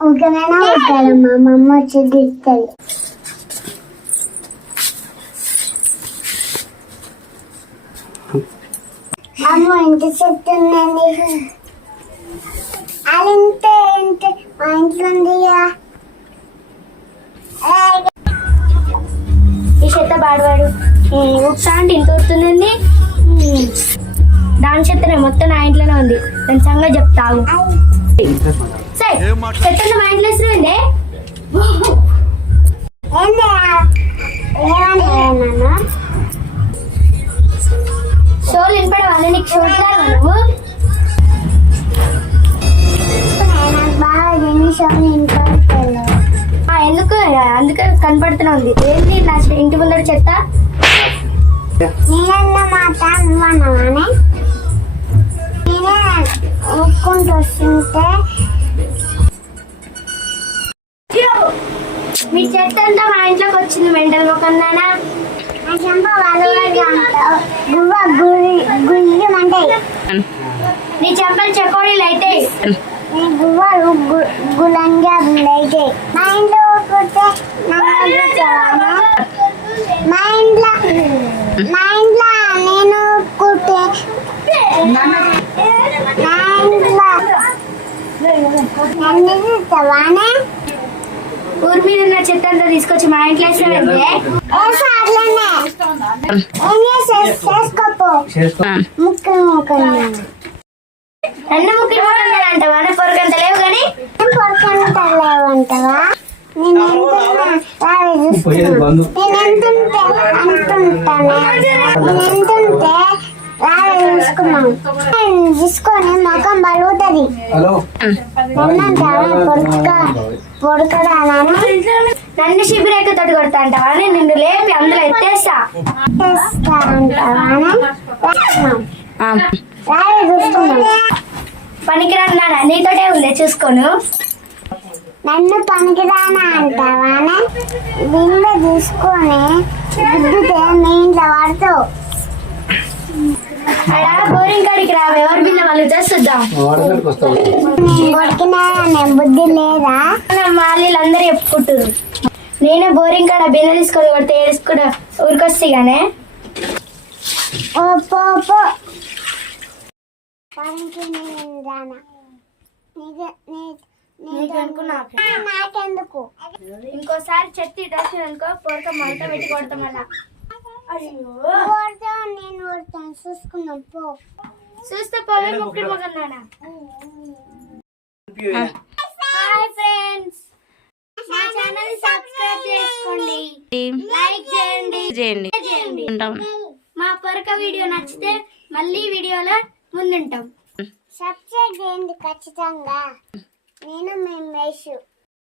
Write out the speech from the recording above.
ఊరికైనా ఉంటారమ్మా, మా అమ్మ వచ్చి తిరుగుతుంది. అమ్మ ఇంటి చెప్తుందండి, అది ఇంతే ఇంతే మా ఇంట్లో ఉంది. ఈ చెత్త బాడవాడు ఉప్సా అంటే ఇంత వస్తుందండి. దాని చెత్తనే మొత్తం నా ఇంట్లోనే ఉంది. దాని సంగతి చెప్తావు. సరే చెత్త మా ఇంట్లో వేసినండి. షోలు వినపడవా? నీకు చూడతావా నువ్వు? ఎందుకు అందుకే కనపడుతూనే ఉంది. ఏంటి నా ఇంటి ముందర చెత్త? నేనన్న మాట నువ్వన్నానే, నేనే ఒప్పుకుంటూ వస్తుంటే మీ చెత్త అంతా మా ఇంట్లోకి వచ్చింది. మెంటల్ మొక్కన్నానా గుయ్యమంటాయి. నీ చెంపలు చెకోడీలు అయితే గువ్వలు గులంగా అయితే మా ఇంట్లో కొడితే మా ఇంట్లో నేను కుట్టే మా ఇంట్లో ఊరి మీద ఉన్న చెత్త అంతా తీసుకొచ్చి మా ఇంట్లో వేసానంటే నన్ను ముక్కి అంటావా? పొరకంత లేవు కానీ పొరకంత లేవంటావా? తీసుకొని మొఖం బలుగుతుంది. పొడకడా నన్ను శిబిరేఖ తోటి కొడతా అంటావా? నిన్ను లేపి అందులో ఎత్తేస్తా పనికిరానా? నీతోటే ఉందే చూసుకోను. నన్ను పనికిరానా అంటావా? బిందె తీసుకొని గుద్దుతే మీ ఇంట్లో పడతావు. అలా బోరింగ్ కాడికి రావు. ఎవరి బిందె వాళ్ళు చూద్దాం. బుద్ధి లేదా? వాళ్ళందరూ చెప్పుకుంటారు. నేనే బోరింగ్ కాడ బిందె తీసుకొని కొడితే ఏడుచుకుంటా ఊరికొస్తే గానే నాకెందుకు? ఇంకోసారి చెత్త డ్రెస్ అనుకో పొరక మంట పెట్టి కొడతాం. అలా నేను కొడతాను. చూసుకున్నాం పో. చూస్తే పొలం ముక్కడి మొగన్నానా. హాయ్ ఫ్రెండ్స్, మా ఛానల్ సబ్స్క్రైబ్ చేసుకోండి, లైక్ చేయండి. మా పొరక వీడియో నచ్చితే మళ్ళీ వీడియోలో ముందుంటాం. సబ్స్క్రైబ్ చేయండి ఖచ్చితంగా. నేను మేము వేసు